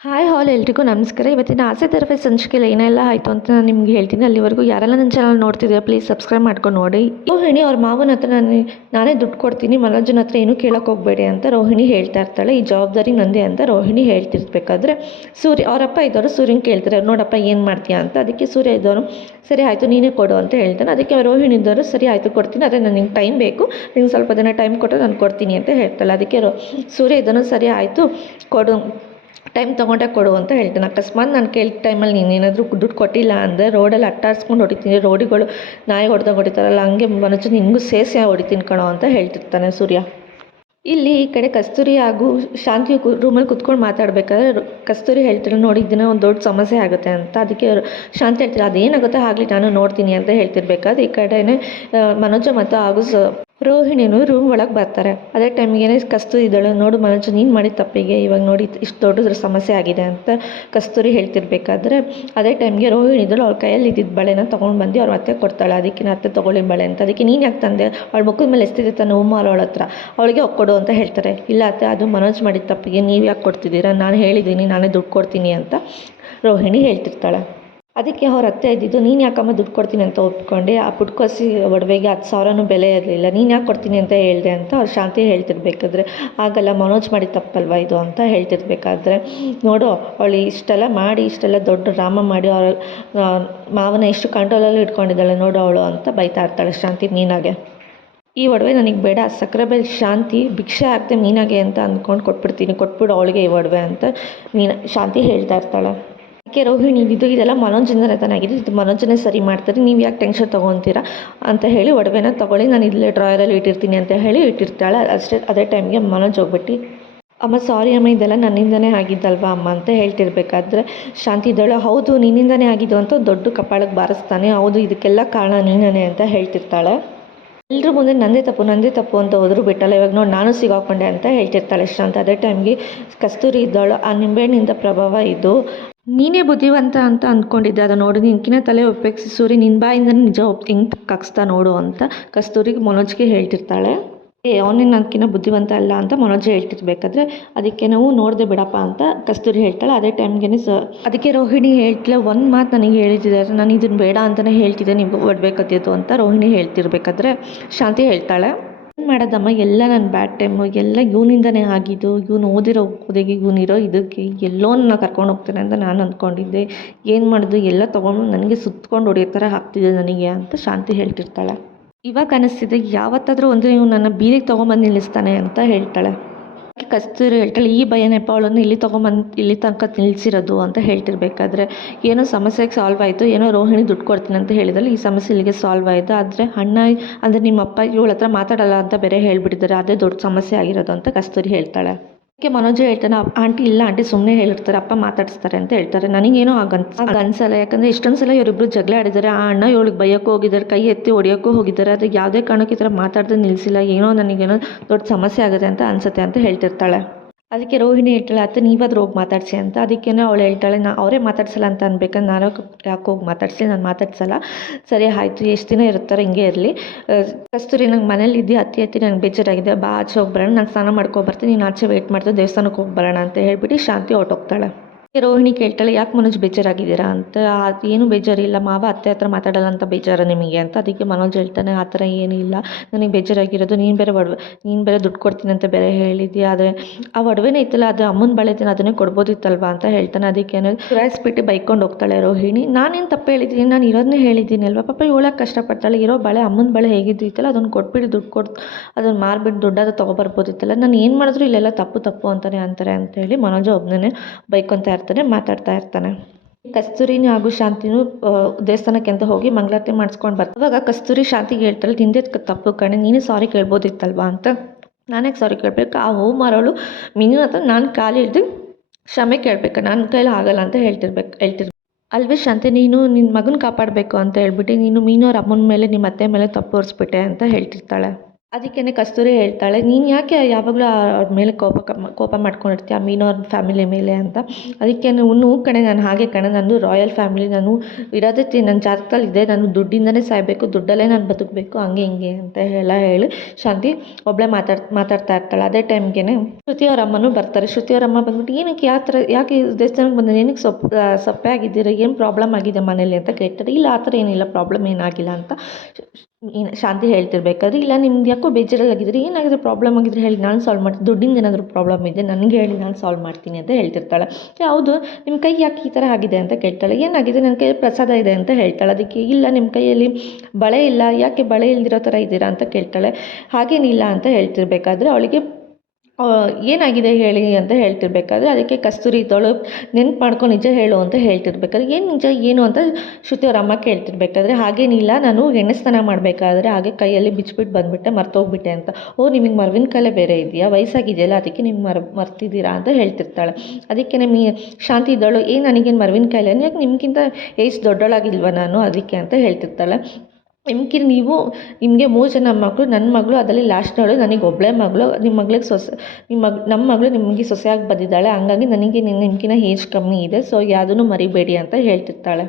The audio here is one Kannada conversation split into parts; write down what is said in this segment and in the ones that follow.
ಹಾಯ್ ಹಾಲ್ ಎಲ್ರಿಗೂ ನಮಸ್ಕಾರ. ಇವತ್ತಿನ ಆಸೆ ತರಫೆ ಸಂಚಿಕೆಯಲ್ಲಿ ಏನೆಲ್ಲ ಆಯಿತು ಅಂತ ನಾನು ನಿಮ್ಗೆ ಹೇಳ್ತೀನಿ. ಅಲ್ಲಿವರೆಗೂ ಯಾರೆಲ್ಲ ನನ್ನ ಚಾನಲ್ ನೋಡ್ತಿದ್ದೀರಾ ಪ್ಲೀಸ್ ಸಬ್ಸ್ಕ್ರೈಬ್ ಮಾಡ್ಕೊಂಡು ನೋಡಿ. ರೋಹಿಣಿ ಅವ್ರ ಮಾವನ ಹತ್ರ ನಾನೇ ದುಡ್ಡು ಕೊಡ್ತೀನಿ, ಮನೋಜನ ಹತ್ರ ಏನೂ ಕೇಳೋಕೆ ಹೋಗಬೇಡಿ ಅಂತ ರೋಹಿಣಿ ಹೇಳ್ತಾ ಇರ್ತಾಳೆ. ಈ ಜವಾಬ್ದಾರಿ ನಂದೇ ಅಂತ ರೋಹಿಣಿ ಹೇಳ್ತಿರ್ಬೇಕಾದ್ರೆ ಅವರಪ್ಪ ಇದ್ದವರು ಸೂರ್ಯನ ಕೇಳ್ತಾರೆ, ನೋಡಪ್ಪ ಏನು ಮಾಡ್ತೀಯಾ ಅಂತ. ಅದಕ್ಕೆ ಸೂರ್ಯ ಇದ್ದವರು ಸರಿ ಆಯಿತು ನೀನೇ ಕೊಡು ಅಂತ ಹೇಳ್ತಾನೆ. ಅದಕ್ಕೆ ರೋಹಿಣಿ ಇದ್ದವರು ಸರಿ ಆಯಿತು ಕೊಡ್ತೀನಿ, ಆದರೆ ನನಗೆ ಟೈಮ್ ಬೇಕು, ನಿಂಗೆ ಸ್ವಲ್ಪ ದಿನ ಟೈಮ್ ಕೊಟ್ಟರೆ ನಾನು ಕೊಡ್ತೀನಿ ಅಂತ ಹೇಳ್ತಾಳೆ. ಅದಕ್ಕೆ ಸೂರ್ಯ ಇದ್ದನು ಸರಿ ಆಯಿತು ಕೊಡು, ಟೈಮ್ ತೊಗೊಂಡೆ ಕೊಡು ಅಂತ ಹೇಳ್ತಾನೆ. ಅಕಸ್ಮಾತ್ ನಾನು ಕೇಳಿದ ಟೈಮಲ್ಲಿ ನೀನೇನಾದರೂ ದುಡ್ಡು ಕೊಟ್ಟಿಲ್ಲ ಅಂದರೆ ರೋಡಲ್ಲಿ ಅಟ್ಟಾಡ್ಸ್ಕೊಂಡು ಹೊಡಿತೀನಿ, ರೋಡಿಗಳು ನಾಯಿ ಹೊಡೆದಂಗೆ ಹೊಡಿತಾರಲ್ಲ ಹಂಗೆ ಮನೋಜ್ ನಿಂಗೂ ಸೇರಿಸಿ ಹೊಡಿತೀನಿ ಕಣೋ ಅಂತ ಹೇಳ್ತಿರ್ತಾನೆ ಸೂರ್ಯ. ಇಲ್ಲಿ ಈ ಕಡೆ ಕಸ್ತೂರಿ ಹಾಗೂ ಶಾಂತಿ ರೂಮಲ್ಲಿ ಕುತ್ಕೊಂಡು ಮಾತಾಡಬೇಕಾದ್ರೆ ಕಸ್ತೂರಿ ಹೇಳ್ತಿರೋ ನೋಡಿ ದಿನ ಒಂದು ದೊಡ್ಡ ಸಮಸ್ಯೆ ಆಗುತ್ತೆ ಅಂತ. ಅದಕ್ಕೆ ಶಾಂತಿ ಹೇಳ್ತಾರೆ ಅದೇನಾಗುತ್ತೆ ಆಗಲಿ ನಾನು ನೋಡ್ತೀನಿ ಅಂತ ಹೇಳ್ತಿರ್ಬೇಕಾದ್ರೆ ಈ ಕಡೆನೇ ಮನೋಜ ಮತ್ತು ಹಾಗೂ ರೋಹಿಣಿನೂ ರೂಮ್ ಒಳಗೆ ಬರ್ತಾರೆ. ಅದೇ ಟೈಮಿಗೆ ಕಸ್ತೂರಿ ಇದ್ದಾಳೆ, ನೋಡು ಮನೋಜ್ ನೀನು ಮಾಡಿದ ತಪ್ಪಿಗೆ ಇವಾಗ ನೋಡಿ ಇಷ್ಟು ದೊಡ್ಡ ಸಮಸ್ಯೆ ಆಗಿದೆ ಅಂತ ಕಸ್ತೂರಿ ಹೇಳ್ತಿರ್ಬೇಕಾದ್ರೆ ಅದೇ ಟೈಮ್ಗೆ ರೋಹಿಣಿ ಇದ್ದಳು ಅವ್ಳ ಕೈಯಲ್ಲಿ ಇದ್ದಿದ್ದ ಬಳೆನ ತೊಗೊಂಡು ಬಂದು ಅವ್ರ ಅತ್ತೆ ಕೊಡ್ತಾಳೆ. ಅದಕ್ಕೆ ಅತ್ತೆ ತೊಗೊಳ್ಳಿ ಬಳೆ ಅಂತ. ಅದಕ್ಕೆ ನೀನು ಯಾಕೆ ತಂದೆ, ಅವಳ ಮುಖದ ಮೇಲೆ ಎಸ್ತಿದ್ದೆ ತಾನು ಉಮ್ಮಾರು ಅವಳ ಹತ್ರ, ಅವಳಿಗೆ ಕೊಡು ಅಂತ ಹೇಳ್ತಾರೆ. ಇಲ್ಲ ಅತ್ತೆ ಅದು ಮನೋಜ್ ಮಾಡಿದ ತಪ್ಪಿಗೆ ನೀವು ಯಾಕೆ ಕೊಡ್ತಿದ್ದೀರಾ, ನಾನು ಹೇಳಿದ್ದೀನಿ ನಾನೇ ದುಡ್ಡು ಕೊಡ್ತೀನಿ ಅಂತ ರೋಹಿಣಿ ಹೇಳ್ತಿರ್ತಾಳೆ. ಅದಕ್ಕೆ ಅವ್ರ ಅತ್ತೆ ಇದ್ದಿದ್ದು ನೀನು ಯಾಕಮ್ಮ ದುಡ್ಡು ಕೊಡ್ತೀನಿ ಅಂತ ಒಪ್ಕೊಂಡೆ, ಆ ಪುಟ್ಕೋಸಿ ಒಡವೆಗೆ 10,000 ಬೆಲೆ ಇರಲಿಲ್ಲ, ನೀನು ಯಾಕೆ ಕೊಡ್ತೀನಿ ಅಂತ ಹೇಳಿದೆ ಅಂತ ಅವ್ರು ಶಾಂತಿ ಹೇಳ್ತಿರ್ಬೇಕಾದ್ರೆ ಆಗಲ್ಲ ಮನೋಜ್ ಮಾಡಿ ತಪ್ಪಲ್ವ ಇದು ಅಂತ ಹೇಳ್ತಿರ್ಬೇಕಾದ್ರೆ ನೋಡು ಅವಳು ಇಷ್ಟೆಲ್ಲ ಮಾಡಿ ಇಷ್ಟೆಲ್ಲ ದೊಡ್ಡ ಡ್ರಾಮಾ ಮಾಡಿ ಅವ್ರ ಮಾವನ ಎಷ್ಟು ಕಂಟ್ರೋಲಲ್ಲಿ ಇಟ್ಕೊಂಡಿದ್ದಾಳೆ ನೋಡು ಅವಳು ಅಂತ ಬೈತಾ ಇರ್ತಾಳೆ ಶಾಂತಿ ಮೀನಾಗೆ. ಈ ಒಡವೆ ನನಗೆ ಬೇಡ, ಸಕ್ಕರೆ ಬೆಲೆ ಶಾಂತಿ ಭಿಕ್ಷೆ ಆಗ್ತೆ ಮೀನಾಗೆ ಅಂತ ಅಂದ್ಕೊಂಡು ಕೊಟ್ಬಿಡು ಅವಳಿಗೆ ಈ ಒಡವೆ ಅಂತ ಶಾಂತಿ ಹೇಳ್ತಾ ಇರ್ತಾಳೆ. ಅದಕ್ಕೆ ರೋಹಿಣಿ ಇದೆಲ್ಲ ಮನೋಜಿಂದನೇ ತಾನಾಗಿದೆ, ಇದು ಮನೋಜನೇ ಸರಿ ಮಾಡ್ತಾರೆ, ನೀವು ಯಾಕೆ ಟೆನ್ಷನ್ ತೊಗೊತೀರಾ ಅಂತ ಹೇಳಿ ಒಡವೆನ ತೊಗೊಳ್ಳಿ ನಾನು ಇಲ್ಲೇ ಡ್ರಾಯರಲ್ಲಿ ಇಟ್ಟಿರ್ತೀನಿ ಅಂತ ಹೇಳಿ ಇಟ್ಟಿರ್ತಾಳೆ. ಅದೇ ಟೈಮ್ಗೆ ಮನೋಜ್ ಹೋಗ್ಬಿಟ್ಟು ಅಮ್ಮ ಸಾರಿ ಅಮ್ಮ ಇದೆಲ್ಲ ನನ್ನಿಂದನೇ ಆಗಿದ್ದಲ್ವಾ ಅಮ್ಮ ಅಂತ ಹೇಳ್ತಿರ್ಬೇಕಾದ್ರೆ ಶಾಂತಿ ಇದ್ದಾಳೆ ಹೌದು ನಿನ್ನಿಂದನೇ ಆಗಿದ್ದು ಅಂತ ದೊಡ್ಡ ಕಪಾಳಕ್ಕೆ ಬಾರಿಸ್ತಾನೆ. ಹೌದು ಇದಕ್ಕೆಲ್ಲ ಕಾರಣ ನೀನೇ ಅಂತ ಹೇಳ್ತಿರ್ತಾಳೆ. ಎಲ್ಲರೂ ಮುಂದೆ ನಂದೇ ತಪ್ಪು ಅಂತ ಹೋದ್ರು ಬಿಟ್ಟಲ್ಲ, ಇವಾಗ ನೋಡಿ ನಾನು ಸಿಗಾಕೊಂಡೆ ಅಂತ ಹೇಳ್ತಿರ್ತಾಳೆ ಶಾಂತ. ಅದೇ ಟೈಮ್ಗೆ ಕಸ್ತೂರಿ ಇದ್ದಾಳು ಆ ನಿಂಬೆಹಣ್ಣಿಂದ ಪ್ರಭಾವ ಇದು, ನೀನೇ ಬುದ್ಧಿವಂತ ಅಂತ ಅಂದ್ಕೊಂಡಿದ್ದೆ, ಅದು ನೋಡು ನಿನ್ಕಿನ ತಲೆ ಉಪಯೋಗಿಸಿ ಸೂರಿ ನಿನ್ನ ಬಾಯಿಂದ ನಿಜ ಹೆಂಗೆ ಕಕ್ಸ್ತಾ ನೋಡು ಅಂತ ಕಸ್ತೂರಿಗೆ ಮನೋಜ್ಗೆ ಹೇಳ್ತಿರ್ತಾಳೆ. ಅವನೇನು ನನಗಿನ್ನ ಬುದ್ಧಿವಂತ ಅಲ್ಲ ಅಂತ ಮನೋಜ್ ಹೇಳ್ತಿರ್ಬೇಕಾದ್ರೆ ಅದಕ್ಕೆ ನಾವು ನೋಡಿದೆ ಬಿಡಪ್ಪ ಅಂತ ಕಸ್ತೂರಿ ಹೇಳ್ತಾಳೆ. ಅದೇ ಟೈಮ್ಗೆ ಅದಕ್ಕೆ ರೋಹಿಣಿ ಹೇಳ್ತಿಲ್ಲ ಒಂದು ಮಾತು ನನಗೆ ಹೇಳಿದ್ದಾರೆ, ನಾನು ಇದನ್ನು ಬೇಡ ಅಂತಲೇ ಹೇಳ್ತಿದ್ದೆ ನೀವು ಒಡ್ಬೇಕತ್ತಿತ್ತು ಅಂತ ರೋಹಿಣಿ ಹೇಳ್ತಿರ್ಬೇಕಾದ್ರೆ ಶಾಂತಿ ಹೇಳ್ತಾಳೆ ಏನು ಮಾಡೋದಮ್ಮ ಎಲ್ಲ ನನ್ನ ಬ್ಯಾಡ್ ಟೈಮು ಎಲ್ಲ ಇವನಿಂದನೇ ಆಗಿದ್ದು, ಇವನು ಓದಿರೋ ಓದಿಗೆ ಇವನಿರೋ ಇದಕ್ಕೆ ಎಲ್ಲೋ ನನ್ನ ಕರ್ಕೊಂಡು ಹೋಗ್ತಾನೆ ಅಂತ ನಾನು ಅಂದ್ಕೊಂಡಿದ್ದೆ, ಏನು ಮಾಡೋದು ಎಲ್ಲ ತೊಗೊಂಡು ನನಗೆ ಸುತ್ಕೊಂಡು ಹೊಡಿಯೋ ಥರ ಆಗ್ತಿದೆ ನನಗೆ ಅಂತ ಶಾಂತಿ ಹೇಳ್ತಿರ್ತಾಳೆ. ಇವಾಗ ಅನ್ನಿಸ್ತಿದೆ ಯಾವತ್ತಾದರೂ ಒಂದು ನೀವು ನನ್ನ ಬೀದಿಗೆ ತೊಗೊಂಬಂದು ನಿಲ್ಲಿಸ್ತಾನೆ ಅಂತ ಹೇಳ್ತಾಳೆ. ಕಸ್ತೂರಿ ಹೇಳ್ತಾಳೆ ಈ ಭಯನೆಪ್ಪ ಅವಳನ್ನು ಇಲ್ಲಿ ತನಕ ನಿಲ್ಲಿಸಿರೋದು ಅಂತ ಹೇಳ್ತಿರ್ಬೇಕಾದ್ರೆ ಏನೋ ಸಮಸ್ಯೆಗೆ ಸಾಲ್ವ್ ಆಯಿತು, ಏನೋ ರೋಹಿಣಿ ದುಡ್ಡು ಕೊಡ್ತೀನಿ ಅಂತ ಹೇಳಿದಲ್ಲಿ ಈ ಸಮಸ್ಯೆ ಇಲ್ಲಿಗೆ ಸಾಲ್ವ್ ಆಯಿತು, ಆದರೆ ಅಣ್ಣ ಅಂದರೆ ನಿಮ್ಮ ಅಪ್ಪ ಇವಳ ಹತ್ರ ಮಾತಾಡಲ್ಲ ಅಂತ ಬೇರೆ ಹೇಳ್ಬಿಟ್ಟಿದ್ದಾರೆ, ಅದೇ ದೊಡ್ಡ ಸಮಸ್ಯೆ ಆಗಿರೋದು ಅಂತ ಕಸ್ತೂರಿ ಹೇಳ್ತಾಳೆ. ಅದಕ್ಕೆ ಮನೋಜ್ ಹೇಳ್ತಾನೆ ಆಂಟಿ ಇಲ್ಲ ಆಂಟಿ ಸುಮ್ಮನೆ ಹೇಳಿರ್ತಾರೆ, ಅಪ್ಪ ಮಾತಾಡಿಸ್ತಾರೆ ಅಂತ ಹೇಳ್ತಾರೆ. ನನಗೇನೋ ಅನ್ಸಲ್ಲ, ಯಾಕಂದರೆ ಇಷ್ಟೊಂದು ಸಲ ಇವರಿಬ್ಬರು ಜಗಳ ಆಡಿದ್ದಾರೆ, ಆ ಅಣ್ಣ ಇವಳಿಗೆ ಬೈಯೋಕ್ಕೂ ಹೋಗಿದ್ದಾರೆ, ಕೈ ಎತ್ತಿ ಹೊಡಿಯೋಕ್ಕೂ ಹೋಗಿದ್ದಾರೆ, ಅದು ಯಾವುದೇ ಕಾರಣಕ್ಕೆ ಈ ಥರ ಮಾತಾಡ್ದೆ ನಿಲ್ಲಿಸಿಲ್ಲ, ಏನೋ ನನಗೇನೋ ದೊಡ್ಡ ಸಮಸ್ಯೆ ಆಗುತ್ತೆ ಅಂತ ಅನಿಸುತ್ತೆ ಅಂತ ಹೇಳ್ತಿರ್ತಾಳೆ. ಅದಕ್ಕೆ ರೋಹಿಣಿ ಹೇಳ್ತಾಳೆ ಅತ್ತೆ ನೀವಾದ್ರೂ ಹೋಗಿ ಮಾತಾಡಿಸಿ ಅಂತ. ಅದಕ್ಕೇ ಅವಳು ಹೇಳ್ತಾಳೆ ಅವರೇ ಮಾತಾಡ್ಸಲ್ಲ ಅಂತ ಅನ್ಬೇಕಂದ್ರೆ ನಾನು ಯಾಕೆ ಹೋಗಿ ಮಾತಾಡಿಸಿ, ನಾನು ಮಾತಾಡ್ಸಲ್ಲ, ಸರಿ ಆಯಿತು ಎಷ್ಟು ದಿನ ಇರ್ತಾರೆ ಹಿಂಗೆ ಇರಲಿ. ಕಸ್ತೂರಿ ನಂಗೆ ಮನೇಲಿ ಇದ್ದು ಹತ್ತಿ ನನಗೆ ಬೇಜಾರಾಗಿದೆ, ಬಾ ಆಚೆ ಹೋಗಿ ಬರೋಣ, ನಾನು ಸ್ನಾನ ಮಾಡ್ಕೊಬರ್ತೀನಿ, ನೀನು ಆಚೆ ವೆಯ್ಟ್ ಮಾಡ್ತೀನಿ, ದೇವಸ್ಥಾನಕ್ಕೆ ಹೋಗಿ ಬರೋಣ ಅಂತ ಹೇಳ್ಬಿಟ್ಟು ಶಾಂತಿ ಹೊರಟೋಗ್ತಾಳೆ. ರೋಹಿಣಿ ಕೇಳ್ತಾಳೆ ಯಾಕೆ ಮನೋಜ್ ಬೇಜಾರಾಗಿದ್ದೀರಾ ಅಂತ. ಏನು ಬೇಜಾರಿಲ್ಲ ಮಾವ ಅತ್ತೆ ಹತ್ರ ಮಾತಾಡಲ್ಲ ಅಂತ ಬೇಜಾರ ನಿಮಗೆ ಅಂತ. ಅದಕ್ಕೆ ಮನೋಜ್ ಹೇಳ್ತಾನೆ ಆ ಥರ ಏನೂ ಇಲ್ಲ, ನನಗೆ ಬೇಜಾರಾಗಿರೋದು ನೀನು ಬೇರೆ ದುಡ್ಡು ಕೊಡ್ತೀನಿ ಅಂತ ಬೇರೆ ಹೇಳಿದ್ಯಾ, ಆದರೆ ಆ ಒಡವೆನೇ ಇತ್ತಲ್ಲ ಅದು ಅಮ್ಮನ ಬಳೆ ಇದ್ದೀನಿ ಅದನ್ನೇ ಕೊಡ್ಬೋದಿತ್ತಲ್ವಾ ಅಂತ ಹೇಳ್ತಾನೆ. ಅದಕ್ಕೆ ಸುರಾಯಿಸ್ಬಿಟ್ಟು ಬೈಕೊಂಡು ಹೋಗ್ತಾಳೆ ರೋಹಿಣಿ. ನಾನೇನು ತಪ್ಪು ಹೇಳಿದ್ದೀನಿ, ನಾನು ಇರೋದನ್ನೇ ಹೇಳಿದ್ದೀನಿ ಅಲ್ವಾ, ಪಾಪ ಇವಳಕ್ಕೆ ಕಷ್ಟಪಡ್ತಾಳೆ, ಇರೋ ಬಳೆ ಅಮ್ಮನ ಬಳೆ ಹೇಗಿದ್ದು ಇತ್ತಲ್ಲ ಅದನ್ನು ಕೊಟ್ಬಿಟ್ಟು ದುಡ್ಡು ಅದನ್ನು ಮಾರ್ಬಿಟ್ಟು ದುಡ್ಡಾದ ತೊಗೊಬರ್ಬೋದಿತ್ತಲ್ಲ, ನಾನು ಏನು ಮಾಡಿದ್ರು ಇಲ್ಲೆಲ್ಲ ತಪ್ಪು ಅಂತಾರೆ ಅಂತೇಳಿ ಮನೋಜ್ ಒಬ್ಬನೇ ಬೈಕೊತಾ ಇರ್ತಾನೆ, ಮಾತಾಡ್ತಾ ಇರ್ತಾನೆ. ಕಸ್ತೂರಿನೂ ಹಾಗೂ ಶಾಂತಿನೂ ದೇವಸ್ಥಾನಕ್ಕೆ ಅಂತ ಹೋಗಿ ಮಂಗಳಾರತಿ ಮಾಡಿಸ್ಕೊಂಡು ಬರ್ತಾರೆ. ಅವಾಗ ಕಸ್ತೂರಿ ಶಾಂತಿಗೆ ಹೇಳ್ತಾಳೆ ನಿಂದೇ ತಪ್ಪು ಕಣೆ, ನೀನೇ ಸಾರಿ ಕೇಳ್ಬೋದಿತ್ತಲ್ವಾ ಅಂತ. ನಾನೇ ಸಾರಿ ಕೇಳಬೇಕು, ಆ ಮಾರೋಳು ಮೀನಿನ ಹತ್ರ ನಾನು ಕಾಲು ಹಿಡ್ದು ಕ್ಷಮೆ ಕೇಳಬೇಕು, ನನ್ನ ಕೈಲಿ ಆಗಲ್ಲ ಅಂತ ಹೇಳ್ತಿರ್ಬೇಕು ಅಲ್ವೇ ಶಾಂತಿ, ನೀನು ನಿನ್ನ ಮಗನ ಕಾಪಾಡಬೇಕು ಅಂತ ಹೇಳ್ಬಿಟ್ಟು ನೀನು ಮೀನವ್ರ ಅಮ್ಮನ ಮೇಲೆ ನಿಮ್ಮ ಅತ್ತೆ ಮೇಲೆ ತಪ್ಪು ಹೊರಿಸ್ಬಿಟ್ಟೆ ಅಂತ ಹೇಳ್ತಿರ್ತಾಳೆ. ಅದಕ್ಕೇ ಕಸ್ತೂರಿ ಹೇಳ್ತಾಳೆ, ನೀನು ಯಾಕೆ ಯಾವಾಗಲೂ ಅವ್ರ ಮೇಲೆ ಕೋಪ ಮಾಡ್ಕೊಂಡಿರ್ತೀಯ ಮೀನು ಅವ್ರ ಫ್ಯಾಮಿಲಿ ಮೇಲೆ ಅಂತ. ಅದಕ್ಕೆ ಹ್ಞೂ ಕಣೆ, ನಾನು ಹಾಗೆ ಕಣೆ, ನಂದು ರಾಯಲ್ ಫ್ಯಾಮಿಲಿ, ನಾನು ಇರೋದೇ ನನ್ನ ಜಾತಕದಲ್ಲಿ ಇದೆ, ನಾನು ದುಡ್ಡಿಂದನೇ ಸಾಯಬೇಕು, ದುಡ್ಡಲ್ಲೇ ನಾನು ಬದುಕಬೇಕು, ಹಂಗೆ ಹಿಂಗೆ ಅಂತ ಹೇಳಿ ಶಾಂತಿ ಒಬ್ಬಳೇ ಮಾತಾಡ್ತಾ ಇರ್ತಾಳೆ. ಅದೇ ಟೈಮ್ಗೆ ಶ್ರುತಿ ಅವ್ರ ಅಮ್ಮನೂ ಬರ್ತಾರೆ. ಶ್ರುತಿ ಅವ್ರ ಅಮ್ಮ ಬಂದ್ಬಿಟ್ಟು, ಏನಕ್ಕೆ ಯಾಕೆ ದೇವಸ್ಥಾನಕ್ಕೆ ಬಂದ, ಏನಕ್ಕೆ ಸಪ್ಪೆ ಆಗಿದ್ದೀರಾ, ಏನು ಪ್ರಾಬ್ಲಮ್ ಆಗಿದೆ ಮನೇಲಿ ಅಂತ ಕೇಳ್ತಾರೆ. ಇಲ್ಲ ಆ ಥರ ಏನಿಲ್ಲ, ಪ್ರಾಬ್ಲಮ್ ಏನಾಗಿಲ್ಲ ಅಂತ ಶಾಂತಿ ಹೇಳ್ತಿರ್ಬೇಕಾದ್ರೆ, ಇಲ್ಲ ನಿಮ್ಗೆ ಯಾಕೋ ಬೇಜಾರಲ್ಲಾಗಿದ್ದರೆ, ಏನಾಗಿದೆ ಪ್ರಾಬ್ಲಮ್ ಆಗಿದ್ರೆ ಹೇಳಿ, ನಾನು ಸಾಲ್ವ್ ಮಾಡ್ತೀನಿ, ದುಡ್ಡಿಂದ ಏನಾದರೂ ಪ್ರಾಬ್ಲಮ್ ಇದೆ ನನಗೆ ಹೇಳಿ, ನಾನು ಸಾಲ್ವ್ ಮಾಡ್ತೀನಿ ಅಂತ ಹೇಳ್ತಿರ್ತಾಳೆ. ಹೌದು, ನಿಮ್ಮ ಕೈ ಯಾಕೆ ಈ ಥರ ಆಗಿದೆ ಅಂತ ಕೇಳ್ತಾಳೆ. ಏನಾಗಿದೆ, ನನ್ನ ಕೈಯಲ್ಲಿ ಪ್ರಸಾದ ಇದೆ ಅಂತ ಹೇಳ್ತಾಳೆ. ಅದಕ್ಕೆ ಇಲ್ಲ ನಿಮ್ಮ ಕೈಯಲ್ಲಿ ಬಳೆ ಇಲ್ಲ, ಯಾಕೆ ಬಳೆ ಇಲ್ದಿರೋ ಥರ ಇದ್ದೀರಾ ಅಂತ ಕೇಳ್ತಾಳೆ. ಹಾಗೇನಿಲ್ಲ ಅಂತ ಹೇಳ್ತಿರ್ಬೇಕಾದ್ರೆ ಅವಳಿಗೆ ಏನಾಗಿದೆ ಹೇಳಿ ಅಂತ ಹೇಳ್ತಿರ್ಬೇಕಾದ್ರೆ, ಅದಕ್ಕೆ ಕಸ್ತೂರಿ ಇದ್ದವಳು ನೆನ್ಪು ಮಾಡ್ಕೊಂಡು ನಿಜ ಹೇಳು ಅಂತ ಹೇಳ್ತಿರ್ಬೇಕಾದ್ರೆ, ಏನು ನಿಜ ಏನು ಅಂತ ಶ್ರುತಿ ಅವ್ರ ಅಮ್ಮ ಕೇಳ್ತಿರ್ಬೇಕಾದ್ರೆ, ಹಾಗೇನಿಲ್ಲ, ನಾನು ಎಣ್ಣೆ ಸ್ನಾನ ಮಾಡಬೇಕಾದ್ರೆ ಹಾಗೆ ಕೈಯಲ್ಲಿ ಬಿಚ್ಚಿಬಿಟ್ಟು ಬಂದುಬಿಟ್ಟೆ, ಮರ್ತೋಗ್ಬಿಟ್ಟೆ ಅಂತ. ಓ, ನಿಮಗೆ ಮರವಿನ ಕಾಯಿಲೆ ಬೇರೆ ಇದೆಯಾ, ವಯಸ್ಸಾಗಿದೆಯಲ್ಲ ಅದಕ್ಕೆ ನೀವು ಮರ್ತಿದ್ದೀರಾ ಅಂತ ಹೇಳ್ತಿರ್ತಾಳೆ. ಅದಕ್ಕೆ ಶಾಂತಿ ಇದ್ದವಳು, ನನಗೇನು ಮರವಿನ ಕಾಯಿಲೆ, ಯಾಕೆ ನಿಮಗಿಂತ ಏಜ್ ದೊಡ್ಡೋಳಾಗಿಲ್ವ ನಾನು, ಅದಕ್ಕೆ ಅಂತ ಹೇಳ್ತಿರ್ತಾಳೆ. ನಿಮಗೆ 3 ಜನ ಮಕ್ಕಳು, ನನ್ನ ಮಗಳು ಅದರಲ್ಲಿ ಲಾಸ್ಟ್ನವಳು, ನನಗೆ ಒಬ್ಬಳೇ ಮಗಳು, ನಿಮ್ಮ ಮಗಳಿಗೆ ನಮ್ಮ ಮಗಳು ನಿಮಗೆ ಸೊಸೆಯಾಗಿ ಬಂದಿದ್ದಾಳೆ, ಹಂಗಾಗಿ ನನಗೆ ನಿಮ್ಗಿಂತ ಏಜ್ ಕಮ್ಮಿ ಇದೆ, ಸೊ ಯಾವುದನ್ನು ಮರಿಬೇಡಿ ಅಂತ ಹೇಳ್ತಿರ್ತಾಳೆ.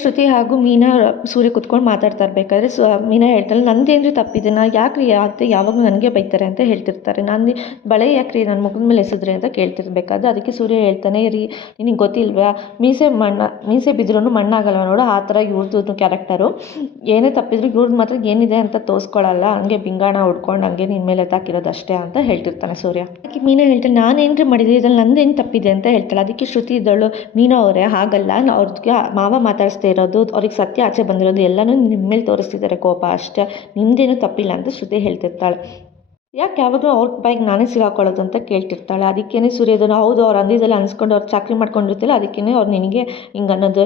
ಶ್ರುತಿ ಹಾಗೂ ಮೀನಾ ಸೂರ್ಯ ಕುತ್ಕೊಂಡು ಮಾತಾಡ್ತಾ ಇರಬೇಕಾದ್ರೆ ಮೀನಾ ಹೇಳ್ತಾಳೆ, ನಂದೇನ್ರಿ ತಪ್ಪಿದೆ, ಯಾಕ್ರಿ ಯಾವಾಗಲೂ ನನಗೆ ಬೈತಾರೆ ಅಂತ ಹೇಳ್ತಿರ್ತಾರೆ, ನಾನು ಬಳೆ ಯಾಕ್ರಿ ನನ್ನ ಮುಖದ ಮೇಲೆ ಎಸೆದ್ರಿ ಅಂತ ಕೇಳ್ತಿರ್ಬೇಕಾದ್ರೆ, ಅದಕ್ಕೆ ಸೂರ್ಯ ಹೇಳ್ತಾನೆ, ನಿನಗೆ ಗೊತ್ತಿಲ್ವಾ, ಮೀಸೆ ಬಿದ್ರೂ ಮಣ್ಣಾಗಲ್ವ ನೋಡು, ಆ ಥರ ಇವ್ರದ್ದು ಕ್ಯಾರೆಕ್ಟರು, ಏನೇ ತಪ್ಪಿದ್ರು ಇವ್ರದ್ದು ಮಾತ್ರ ಏನಿದೆ ಅಂತ ತೋರಿಸ್ಕೊಳ್ಳಲ್ಲ, ಹಂಗೆ ಬಿಂಗಾಣ ಉಡ್ಕೊಂಡು ಹಂಗೆ ನಿನ್ನ ಮೇಲೆ ಎತ್ತಾಕಿರೋದು ಅಷ್ಟೇ ಅಂತ ಹೇಳ್ತಿರ್ತಾನೆ ಸೂರ್ಯ. ಅದಕ್ಕೆ ಮೀನಾ ಹೇಳ್ತಾಳೆ, ನಾನೇನ್ರಿ ಮಾಡಿದ್ರಿ, ಇದ್ರಲ್ಲಿ ನಂದೇನು ತಪ್ಪಿದೆ ಅಂತ ಹೇಳ್ತಾಳೆ. ಅದಕ್ಕೆ ಶ್ರುತಿ ಇದ್ದಳು, ಮೀನಾ ಅವರೇ ಹಾಗಲ್ಲ, ಅವ್ರಿಗೆ ಮಾವ ಇರೋದು, ಅವ್ರಿಗೆ ಸತ್ಯ ಆಚೆ ಬಂದಿರೋದು ಎಲ್ಲನೂ ನಿಮ್ಮ ಮೇಲೆ ತೋರಿಸ್ತಿದ್ದಾರೆ ಕೋಪ ಅಷ್ಟೇ, ನಿಮ್ಮದೇನೂ ತಪ್ಪಿಲ್ಲ ಅಂತ ಶ್ರುತಿ ಹೇಳ್ತಿರ್ತಾಳೆ. ಯಾಕೆ ಯಾವಾಗಲೂ ಅವ್ರ ಬಾಯಿಗೆ ನಾನೇ ಸಿಗಾಕೊಳ್ಳೋದು ಅಂತ ಕೇಳ್ತಿರ್ತಾಳೆ. ಅದಕ್ಕೇ ಸೂರ್ಯದನ್ನು, ಹೌದು ಅವ್ರು ಅಂದಿದ್ದೆಲ್ಲ ಅನ್ಸ್ಕೊಂಡು ಅವ್ರು ಚಾಕ್ರಿ ಮಾಡ್ಕೊಂಡಿರ್ತಿಲ್ಲ, ಅದಕ್ಕೇ ಅವ್ರು ನಿನಗೆ ಹಿಂಗೆ ಅನ್ನೋದು,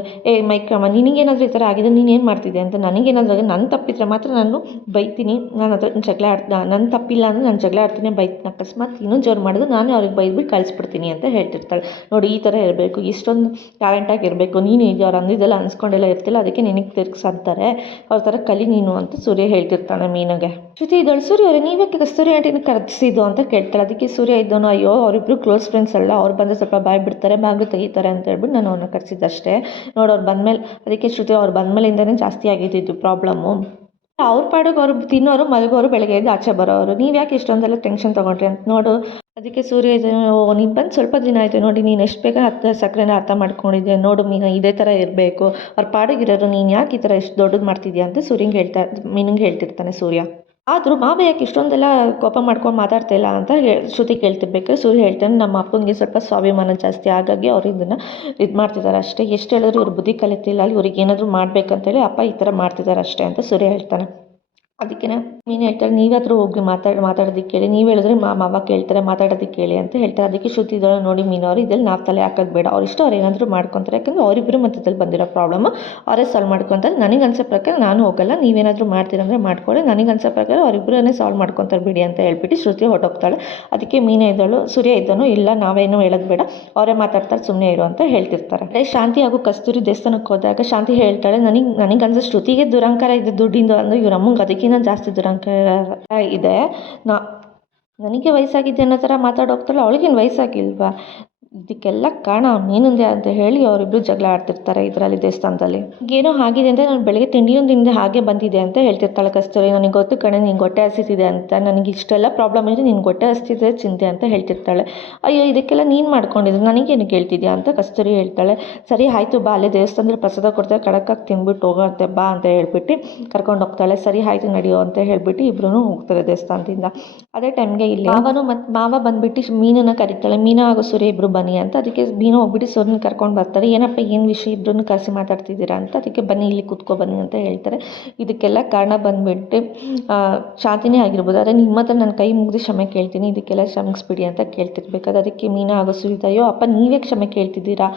ಮೈಕಮ್ಮ ನಿನಗೇನಾದರೂ ಈ ಥರ ಆಗಿದೆ, ನೀನೇನು ಮಾಡ್ತಿದ್ದೆ ಅಂತ, ನನಗೇನಾದರೂ ನನ್ನ ತಪ್ಪಿದ್ರೆ ಮಾತ್ರ ನಾನು ಬೈತೀನಿ, ನಾನು ಅದ್ರ ಜಗಳ ನನ್ನ ತಪ್ಪಿಲ್ಲ ಅಂದರೆ ನಾನು ಜಗಳ ಆಡ್ತೀನಿ, ಬೈತೀನಿ, ಅಕಸ್ಮಾತ್ ಇನ್ನೂ ಜೋರು ಮಾಡಿದ್ರು ನಾನು ಅವ್ರಿಗೆ ಬೈದ್ಬಿಟ್ಟು ಕಳಿಸ್ಬಿಡ್ತೀನಿ ಅಂತ ಹೇಳ್ತಿರ್ತಾಳೆ. ನೋಡಿ, ಈ ಥರ ಇರಬೇಕು, ಇಷ್ಟೊಂದು ಟ್ಯಾಲೆಂಟಾಗಿ ಇರಬೇಕು, ನೀನು ಈಗ ಅವ್ರು ಅಂದಿದ್ದೆಲ್ಲ ಅನ್ಸ್ಕೊಂಡೆಲ್ಲ ಇರ್ತಿಲ್ಲ, ಅದಕ್ಕೆ ನಿನಗೆ ತಿರ್ಗಿಸಂತಾರೆ, ಅವ್ರ ಥರ ಕಲಿ ನೀನು ಅಂತ ಸೂರ್ಯ ಹೇಳ್ತಿರ್ತಾಳೆ ಮೀನಾಗೆ. ಶ್ರುತಿ ಇದ್ದಳು, ಸೂರ್ಯ ಅವರೇ ನೀವಕ್ಕೆ ಕಸ್ತೂರಿ ಆಂಟಿನ ಕರೆಸಿದ್ದು ಅಂತ ಕೇಳ್ತಾಳೆ. ಅದಕ್ಕೆ ಸೂರ್ಯ ಇದ್ದವನು, ಅಯ್ಯೋ ಅವರಿಬ್ಬರು ಕ್ಲೋಸ್ ಫ್ರೆಂಡ್ಸ್ ಅಲ್ಲ, ಅವ್ರು ಬಂದರೆ ಸ್ವಲ್ಪ ಬಾಯ್ ಬಿಡ್ತಾರೆ, ಬಾಗಿಲು ತೆಗಿತಾರೆ ಅಂತ ಹೇಳ್ಬಿಟ್ಟು ನಾನು ಅವ್ರನ್ನ ಕರೆಸಿದ್ದಷ್ಟೇ. ನೋಡೋರು ಬಂದಮೇಲೆ, ಅದಕ್ಕೆ ಶ್ರುತಿ ಅವ್ರು ಬಂದಮೇಲಿಂದನೇ ಜಾಸ್ತಿ ಆಗಿದ್ದು ಪ್ರಾಬ್ಲಮ್ಮು. ಅವ್ರ ಪಾಡಿಗೆ ಅವ್ರು ತಿನ್ನೋರು, ಮಲಗೋರು, ಬೆಳಗ್ಗೆ ಎದ್ದು ಆಚೆ ಬರೋರು, ನೀವು ಯಾಕೆ ಇಷ್ಟೊಂದೆಲ್ಲ ಟೆನ್ಷನ್ ತೊಗೊಂಡ್ರಿ ಅಂತ ನೋಡು. ಅದಕ್ಕೆ ಸೂರ್ಯ ನೀನು ಬಂದು ಸ್ವಲ್ಪ ದಿನ ಆಯಿತು ನೋಡಿ, ನೀನು ಎಷ್ಟು ಬೇಗ ಸಕ್ಕರೆನ ಅರ್ಥ ಮಾಡ್ಕೊಂಡಿದ್ದೆ ನೋಡು ಮೀನು, ಇದೇ ಥರ ಇರಬೇಕು, ಅವ್ರ ಪಾಡಿಗಿರೋರು, ನೀನು ಯಾಕೆ ಈ ಥರ ಎಷ್ಟು ದೊಡ್ಡದು ಮಾಡ್ತಿದ್ಯಾ ಅಂತ ಮೀನಿಗೆ ಹೇಳ್ತಿರ್ತಾನೆ ಸೂರ್ಯ. ಆದರೂ ಮಾವ ಯಾಕೆ ಇಷ್ಟೊಂದೆಲ್ಲ ಕೋಪ ಮಾಡ್ಕೊಂಡು ಮಾತಾಡ್ತಾಯಿಲ್ಲ ಅಂತ ಶ್ರುತಿ ಕೇಳ್ತಿರ್ಬೇಕು. ಸೂರ್ಯ ಹೇಳ್ತಾನೆ, ನಮ್ಮ ಅಪ್ಪನಿಗೆ ಸ್ವಲ್ಪ ಸ್ವಾಭಿಮಾನ ಜಾಸ್ತಿ, ಹಾಗಾಗಿ ಅವ್ರು ಇದನ್ನು ಇದು ಮಾಡ್ತಿದ್ದಾರೆ ಅಷ್ಟೇ, ಎಷ್ಟು ಹೇಳಿದ್ರು ಇವ್ರು ಬುದ್ಧಿ ಕಲಿತಿಲ್ಲ, ಅಲ್ಲಿ ಇವ್ರಿಗೆ ಏನಾದರೂ ಮಾಡಬೇಕಂತೇಳಿ ಅಪ್ಪ ಈ ಥರ ಮಾಡ್ತಿದ್ದಾರೆ ಅಷ್ಟೇ ಅಂತ ಸೂರ್ಯ ಹೇಳ್ತಾನೆ. ಅದಕ್ಕೆ ಮೀನು ಹೇಳ್ತಾಳೆ, ನೀವಾದರೂ ಹೋಗಿ ಮಾತಾಡೋದಕ್ಕೆ ಕೇಳಿ, ನೀವು ಹೇಳಿದ್ರೆ ಮಾವ ಕೇಳ್ತಾರೆ, ಮಾತಾಡೋದಕ್ಕೆ ಕೇಳಿ ಅಂತ ಹೇಳ್ತಾರೆ. ಅದಕ್ಕೆ ಶ್ರುತಿ ಇದ್ದಳು, ನೋಡಿ ಮೀನವ್ರು ಇದರಲ್ಲಿ ನಾವು ತಲೆ ಹಾಕೋದು ಬೇಡ, ಅವ್ರು ಇಷ್ಟ ಅವ್ರು ಏನಾದರೂ ಮಾಡ್ಕೊತಾರೆ, ಯಾಕಂದರೆ ಅವರಿಬ್ಬರು ಮಧ್ಯದಲ್ಲಿ ಬಂದಿರೋ ಪ್ರಾಬ್ಲಮ್ ಅವರೇ ಸಾಲ್ವ್ ಮಾಡ್ಕೊತಾರೆ, ನನಗೆ ಅನ್ಸೋ ಪ್ರಕಾರ ನಾನು ಹೋಗಲ್ಲ, ನೀವೇನಾದರೂ ಮಾಡ್ತೀರಂದರೆ ಮಾಡ್ಕೊಳ್ಳಿ, ನನಗೆ ಅನ್ಸೋ ಪ್ರಕಾರ ಅವರಿಬ್ಬರನ್ನೇ ಸಾಲ್ವ್ ಮಾಡ್ಕೊತಾರೆ ಬಿಡಿ ಅಂತ ಹೇಳ್ಬಿಟ್ಟು ಶ್ರುತಿ ಹೊರಟೋಗ್ತಾಳೆ. ಅದಕ್ಕೆ ಮೀನೇ ಇದ್ದಳು, ಸೂರ್ಯ ಇದ್ದನು, ಇಲ್ಲ ನಾವೇನೂ ಹೇಳೋದು ಬೇಡ, ಅವರೇ ಮಾತಾಡ್ತಾರೆ, ಸುಮ್ಮನೆ ಇರು ಅಂತ ಹೇಳ್ತಿರ್ತಾರೆ. ಶಾಂತಿ ಹಾಗೂ ಕಸ್ತೂರಿ ದೇವಸ್ಥಾನಕ್ಕೆ ಹೋದಾಗ ಶಾಂತಿ ಹೇಳ್ತಾಳೆ, ನನಗೆ ಅನ್ಸೋ ಶ್ರುತಿಗೆ ದುರಂಕಾರ ಇದೆ ದುಡ್ಡಿಂದ, ಅಂದರೆ ಇವ್ರ ಅಮ್ಮಂಗೆ ಅದಕ್ಕಿಂತ ಜಾಸ್ತಿ ದುರಂಕಾರ ಇದೆ, ನನಗೆ ವಯಸ್ಸಾಗಿದೆ ಅನ್ನೋ ಥರ ಮಾತಾಡೋಗ್ತಾಳೆ, ಅವಳಿಗೇನು ವಯಸ್ಸಾಗಿಲ್ವಾ, ಇದಕ್ಕೆಲ್ಲ ಕಾರಣ ನೀನುಂದೆ ಅಂತ ಹೇಳಿ ಅವರಿಬ್ಬರು ಜಗಳ ಆಡ್ತಿರ್ತಾರೆ ಇದರಲ್ಲಿ ದೇವಸ್ಥಾನದಲ್ಲಿ. ಏನೋ ಆಗಿದೆ ಅಂದರೆ ನಾನು ಬೆಳಗ್ಗೆ ತಿಂಡಿಯೊಂದು ಹಾಗೆ ಬಂದಿದೆ ಅಂತ ಹೇಳ್ತಿರ್ತಾಳೆ ಕಸ್ತೂರಿ. ನನಗೆ ಗೊತ್ತು ಕಣೆ, ನಿಂಗೆ ಹೊಟ್ಟೆ ಹಸಿತಿದೆ ಅಂತ, ನನಗೆ ಇಷ್ಟೆಲ್ಲ ಪ್ರಾಬ್ಲಮ್ ಇದೆ, ನಿನ್ಗೆ ಹೊಟ್ಟೆ ಹಸ್ತಿದೆ ಚಿಂತೆ ಅಂತ ಹೇಳ್ತಿರ್ತಾಳೆ. ಅಯ್ಯೋ ಇದಕ್ಕೆಲ್ಲ ನೀನು ಮಾಡ್ಕೊಂಡಿದ್ರು ನನಗೇನು ಕೇಳ್ತಿದ್ಯಾ ಅಂತ ಕಸ್ತೂರಿ ಹೇಳ್ತಾಳೆ. ಸರಿ ಆಯಿತು ಬಾ, ಅಲ್ಲೇ ದೇವಸ್ಥಾನದಲ್ಲಿ ಪ್ರಸಾದ ಕೊಡ್ತಾರೆ, ಕಡಕ್ಕಾಗಿ ತಿಂದ್ಬಿಟ್ಟು ಹೋಗುತ್ತೆ ಬಾ ಅಂತ ಹೇಳ್ಬಿಟ್ಟು ಕರ್ಕೊಂಡು ಹೋಗ್ತಾಳೆ. ಸರಿ ಆಯಿತು ನಡೆಯೋ ಅಂತ ಹೇಳ್ಬಿಟ್ಟು ಇಬ್ಬರೂ ಹೋಗ್ತಾರೆ ದೇವಸ್ಥಾನದಿಂದ. ಅದೇ ಟೈಮ್ಗೆ ಇಲ್ಲಿ ಮಾವ ಬಂದುಬಿಟ್ಟು ಮೀನನ್ನು ಕರೀತಾಳೆ, ಮೀನಾ ಹಾಗೂ ಸೂರ್ಯ ಇಬ್ಬರು ಬನ್ನಿ ಅಂತ. ಅದಕ್ಕೆ ಮೀನು ಹೋಗ್ಬಿಟ್ಟು ಸೂರ್ಯನ ಕರ್ಕೊಂಡು ಬರ್ತಾರೆ. ಏನಪ್ಪ ಏನು ವಿಷಯ, ಇಬ್ಬರನ್ನು ಕರೆಸಿ ಮಾತಾಡ್ತಿದ್ದೀರಾ ಅಂತ. ಅದಕ್ಕೆ ಬನ್ನಿ ಇಲ್ಲಿ ಕೂತ್ಕೊ ಬನ್ನಿ ಅಂತ ಹೇಳ್ತಾರೆ. ಇದಕ್ಕೆಲ್ಲ ಕಾರಣ ಬಂದುಬಿಟ್ಟು ಶಾಂತಿನೇ ಆಗಿರ್ಬೋದು, ಆದರೆ ನಿಮ್ಮ ಹತ್ರ ನನ್ನ ಕೈ ಮುಗಿದು ಕ್ಷಮೆ ಕೇಳ್ತೀನಿ, ಇದಕ್ಕೆಲ್ಲ ಕ್ಷಮಿಸ್ಬಿಡಿ ಅಂತ ಕೇಳ್ತಿರ್ಬೇಕಾದ್ರೆ ಅದಕ್ಕೆ ಮೀನಾ ಹಾಗೂ ಸೂರ್ಯ, ಅಯ್ಯೋ ಅಪ್ಪ ನೀವೇ ಕ್ಷಮೆ ಕೇಳ್ತಿದ್ದೀರಾ,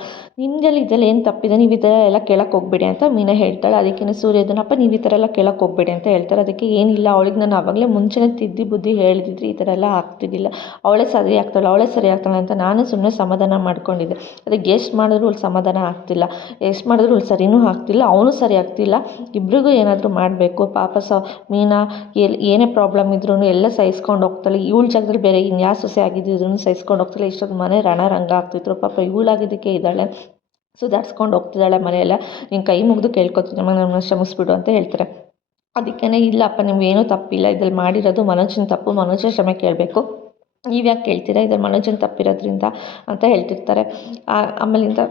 ನಿಮ್ಮದಲ್ಲಿ ಇದೆಲ್ಲ ಏನು ತಪ್ಪಿದೆ, ನೀವು ಈ ಥರ ಎಲ್ಲ ಕೇಳಕ್ಕೆ ಹೋಗ್ಬೇಡಿ ಅಂತ ಮೀನಾ ಹೇಳ್ತಾಳೆ. ಅದಕ್ಕೆ ಸೂರ್ಯ ಅದನ್ನಪ್ಪ ನೀವು ಈ ಥರ ಎಲ್ಲ ಕೇಳಕ್ಕೆ ಹೋಗ್ಬೇಡಿ ಅಂತ ಹೇಳ್ತಾರೆ. ಅದಕ್ಕೆ ಏನಿಲ್ಲ, ಅವಳಿಗೆ ನಾನು ಆವಾಗಲೇ ಮುಂಚೆನೇ ತಿದ್ದಿ ಬುದ್ಧಿ ಹೇಳಿದಿದ್ರೆ ಈ ಥರ ಎಲ್ಲ ಆಗ್ತಿದ್ದಿಲ್ಲ, ಅವಳೇ ಸರಿ ಆಗ್ತಾಳೆ ಅಂತ ನಾನು ಸುಮ್ಮನೆ ಸಮಾಧಾನ ಸಮಾಧಾನ ಮಾಡ್ಕೊಂಡಿದ್ದೆ. ಅದಕ್ಕೆ ಎಷ್ಟು ಮಾಡಿದ್ರು ಅವ್ಳು ಸಮಾಧಾನ ಆಗ್ತಿಲ್ಲ, ಎಷ್ಟು ಮಾಡಿದ್ರು ಅವ್ಳು ಸರಿನೂ ಆಗ್ತಿಲ್ಲ, ಅವನು ಸರಿ ಆಗ್ತಿಲ್ಲ. ಇಬ್ರಿಗೂ ಏನಾದರೂ ಮಾಡಬೇಕು. ಪಾಪ ಮೀನಾ ಏನೇ ಪ್ರಾಬ್ಲಮ್ ಇದ್ರೂ ಎಲ್ಲ ಸಹಿಸ್ಕೊಂಡು ಹೋಗ್ತಾಳೆ. ಇವಳ ಜಾಗದಲ್ಲಿ ಬೇರೆ ಇನ್ಯಾವ ಸೊಸೆ ಆಗಿದ್ದಿದ್ರು ಸಹಿಸ್ಕೊಂಡು ಹೋಗ್ತಾಳೆ. ಇಷ್ಟೊಂದು ಮನೆ ರಣರಂಗ ಆಗ್ತಿದ್ರು. ಪಾಪ ಇವಳಾಗಿದ್ದಕ್ಕೆ ಇದ್ದಾಳೆ, ಸುಧಾರಿಸ್ಕೊಂಡು ಹೋಗ್ತಿದ್ದಾಳೆ ಮನೆಯೆಲ್ಲ. ನೀನು ಕೈ ಮುಗಿದು ಕೇಳ್ಕೊತೀನಿ ಅಮ್ಮ, ನಮ್ಮನ್ನ ಕ್ಷಮಿಸ್ಬಿಡು ಅಂತ ಹೇಳ್ತಾರೆ. ಅದಕ್ಕೇ ಇಲ್ಲಪ್ಪ ನಿಮ್ಗೇನೂ ತಪ್ಪಿಲ್ಲ, ಇದ್ರಲ್ಲಿ ಮಾಡಿರೋದು ಮನೋಜನ ತಪ್ಪು, ಮನೋಜ ಕ್ಷಮೆ ಕೇಳಬೇಕು, ನೀವ್ಯಾಕೆ ಕೇಳ್ತೀರಾ, ಇದ್ರಲ್ಲಿ ಮನೋಜನ ತಪ್ಪಿರೋದ್ರಿಂದ ಅಂತ ಹೇಳ್ತಿರ್ತಾರೆ. ಆಮೇಲಿಂದ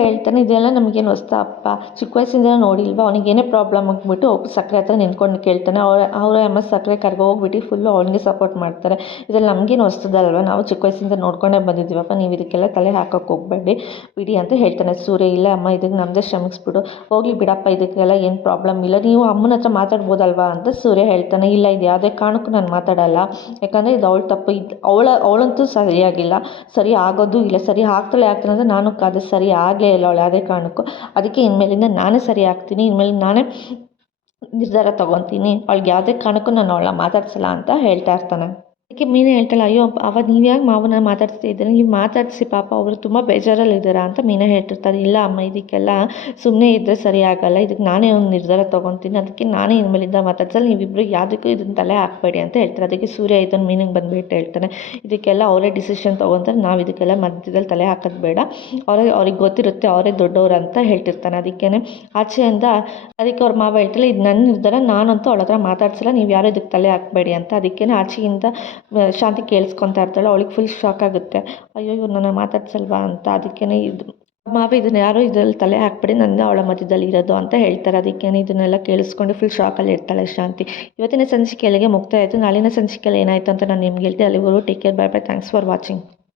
ಹೇಳ್ತಾನೆ, ಇದೆಲ್ಲ ನಮಗೇನು ಹೊಸ್ತಾ ಅಪ್ಪ, ಚಿಕ್ಕ ವಯಸ್ಸಿಂದ ನೋಡಿಲ್ವಾ, ಅವನಿಗೇನೇ ಪ್ರಾಬ್ಲಮ್ ಆಗಿಬಿಟ್ಟು ಸಕ್ಕರೆ ಹತ್ರ ನಿಂತ್ಕೊಂಡು ಕೇಳ್ತಾನೆ. ಅವರ ಅಮ್ಮ ಸಕ್ಕರೆ ಕರ್ಗೋ ಹೋಗ್ಬಿಟ್ಟು ಫುಲ್ಲು ಅವನಿಗೆ ಸಪೋರ್ಟ್ ಮಾಡ್ತಾರೆ. ಇದ್ರಲ್ಲಿ ನಮಗೇನು ಹೊಸ್ತದಲ್ವ, ನಾವು ಚಿಕ್ಕ ವಯಸ್ಸಿಂದ ನೋಡ್ಕೊಂಡೇ ಬಂದಿದ್ದೀವಪ್ಪ, ನೀವು ಇದಕ್ಕೆಲ್ಲ ತಲೆ ಹಾಕೋಕ್ಕೆ ಹೋಗಬೇಡಿ ಬಿಡಿ ಅಂತ ಹೇಳ್ತಾನೆ ಸೂರ್ಯ. ಇಲ್ಲ ಅಮ್ಮ, ಇದಕ್ಕೆ ನಮ್ಮದೇ ಕ್ಷಮಿಸ್ಬಿಡು, ಹೋಗ್ಲಿ ಬಿಡಪ್ಪ, ಇದಕ್ಕೆಲ್ಲ ಏನು ಪ್ರಾಬ್ಲಮ್ ಇಲ್ಲ, ನೀವು ಅಮ್ಮನ ಹತ್ರ ಮಾತಾಡ್ಬೋದಲ್ವಾ ಅಂತ ಸೂರ್ಯ ಹೇಳ್ತಾನೆ. ಇಲ್ಲ, ಇದು ಯಾವುದೇ ಕಾರಣಕ್ಕೂ ನಾನು ಮಾತಾಡಲ್ಲ, ಯಾಕಂದರೆ ಇದು ಅವಳ ತಪ್ಪು, ಇದು ಅವಳಂತೂ ಸರಿಯಾಗಿಲ್ಲ, ಸರಿ ಆಗೋದು ಇಲ್ಲ, ಸರಿ ಆಗ್ತಾಳೆ ಅಂದರೆ ನಾನು ಅದು ಸರಿ ಆಗಲೇ ಇಲ್ಲ ಅವಳು ಯಾವುದೇ ಕಾರಣಕ್ಕೂ. ಅದಕ್ಕೆ ಇನ್ಮೇಲಿಂದ ನಾನೇ ಸರಿ ಆಗ್ತೀನಿ, ಇನ್ಮೇಲೆ ನಾನೇ ನಿರ್ಧಾರ ತೊಗೊತೀನಿ, ಅವಳಿಗೆ ಯಾವುದೇ ಕಾರಣಕ್ಕೂ ನಾನು ಅವಳನ್ನ ಮಾತಾಡ್ಸಲ್ಲ ಅಂತ ಹೇಳ್ತಾ ಇರ್ತಾನೆ. ಅದಕ್ಕೆ ಮೀನು ಹೇಳ್ತಾಳೆ, ಅಯ್ಯೋ ಅವಾಗ ನೀವು ಯಾಕೆ ಮಾವನ ಮಾತಾಡ್ಸ್ತಾ ಇದ್ದೀರಿ, ನೀವು ಮಾತಾಡಿಸಿ, ಪಾಪ ಅವರು ತುಂಬ ಬೇಜಾರಲ್ಲಿದ್ದಾರಾ ಅಂತ ಮೀನು ಹೇಳ್ತಿರ್ತಾರೆ. ಇಲ್ಲ ಅಮ್ಮ, ಇದಕ್ಕೆಲ್ಲ ಸುಮ್ಮನೆ ಇದ್ದರೆ ಸರಿ ಆಗಲ್ಲ, ಇದಕ್ಕೆ ನಾನೇ ಒಂದು ನಿರ್ಧಾರ ತೊಗೊತೀನಿ, ಅದಕ್ಕೆ ನಾನೇ ಇನ್ಮೇಲಿಂದ ಮಾತಾಡ್ಸಲ್ಲ, ನೀವಿಬ್ಬರು ಯಾವುದಕ್ಕೂ ಇದನ್ನ ತಲೆ ಹಾಕಬೇಡಿ ಅಂತ ಹೇಳ್ತಾರೆ. ಅದಕ್ಕೆ ಸೂರ್ಯ ಇದನ್ನು ಮೀನಿಗೆ ಬಂದುಬಿಟ್ಟು ಹೇಳ್ತಾನೆ, ಇದಕ್ಕೆಲ್ಲ ಅವರೇ ಡಿಸಿಷನ್ ತೊಗೊತಾರೆ, ನಾವು ಇದಕ್ಕೆಲ್ಲ ಮಧ್ಯದಲ್ಲಿ ತಲೆ ಹಾಕೋದು ಬೇಡ, ಅವ್ರಿಗೆ ಗೊತ್ತಿರುತ್ತೆ, ಅವರೇ ದೊಡ್ಡವರು ಅಂತ ಹೇಳ್ತಿರ್ತಾನೆ. ಅದಕ್ಕೇ ಆಚೆಯಿಂದ ಅದಕ್ಕೆ ಅವ್ರ ಮಾವ ಹೇಳ್ತಾಳೆ, ಇದು ನನ್ನ ನಿರ್ಧಾರ, ನಾನಂತೂ ಅವಳ ಹತ್ರ ಮಾತಾಡ್ಸಲ್ಲ, ನೀವು ಯಾರು ಇದಕ್ಕೆ ತಲೆ ಹಾಕಬೇಡಿ ಅಂತ. ಅದಕ್ಕೇ ಆಚೆಯಿಂದ ಶಾಂತಿ ಕೇಳಿಸ್ಕೊತಾ ಇರ್ತಾಳೆ. ಅವಳಿಗೆ ಫುಲ್ ಶಾಕ್ ಆಗುತ್ತೆ, ಅಯ್ಯೋ ಇವ್ರು ನನ್ನ ಮಾತಾಡ್ಸಲ್ವಾ ಅಂತ. ಅದಕ್ಕೇ ಇದು ಮಾವ ಇದನ್ನು ಯಾರೋ ಇದರಲ್ಲಿ ತಲೆ ಹಾಕ್ಬೇಡಿ, ನನ್ನ ಅವಳ ಮಧ್ಯದಲ್ಲಿ ಇರೋದು ಅಂತ ಹೇಳ್ತಾರೆ. ಅದಕ್ಕೇ ಇದನ್ನೆಲ್ಲ ಕೇಳಿಸ್ಕೊಂಡು ಫುಲ್ ಶಾಕಲ್ಲಿ ಇರ್ತಾಳೆ ಶಾಂತಿ. ಇವತ್ತಿನ ಸಂಚಿಕೆಯಲ್ಲಿಗೆ ಮುಕ್ತಾಯ ಆಯಿತು. ನಾಳಿನ ಸಂಚಿಕೆಯಲ್ಲಿ ಏನಾಯಿತು ಅಂತ ನಾನು ನಿಮ್ಗೆ ಹೇಳ್ತೀನಿ. ಅಲ್ಲಿವರೆಗೂ take care, bye bye, thanks for watching.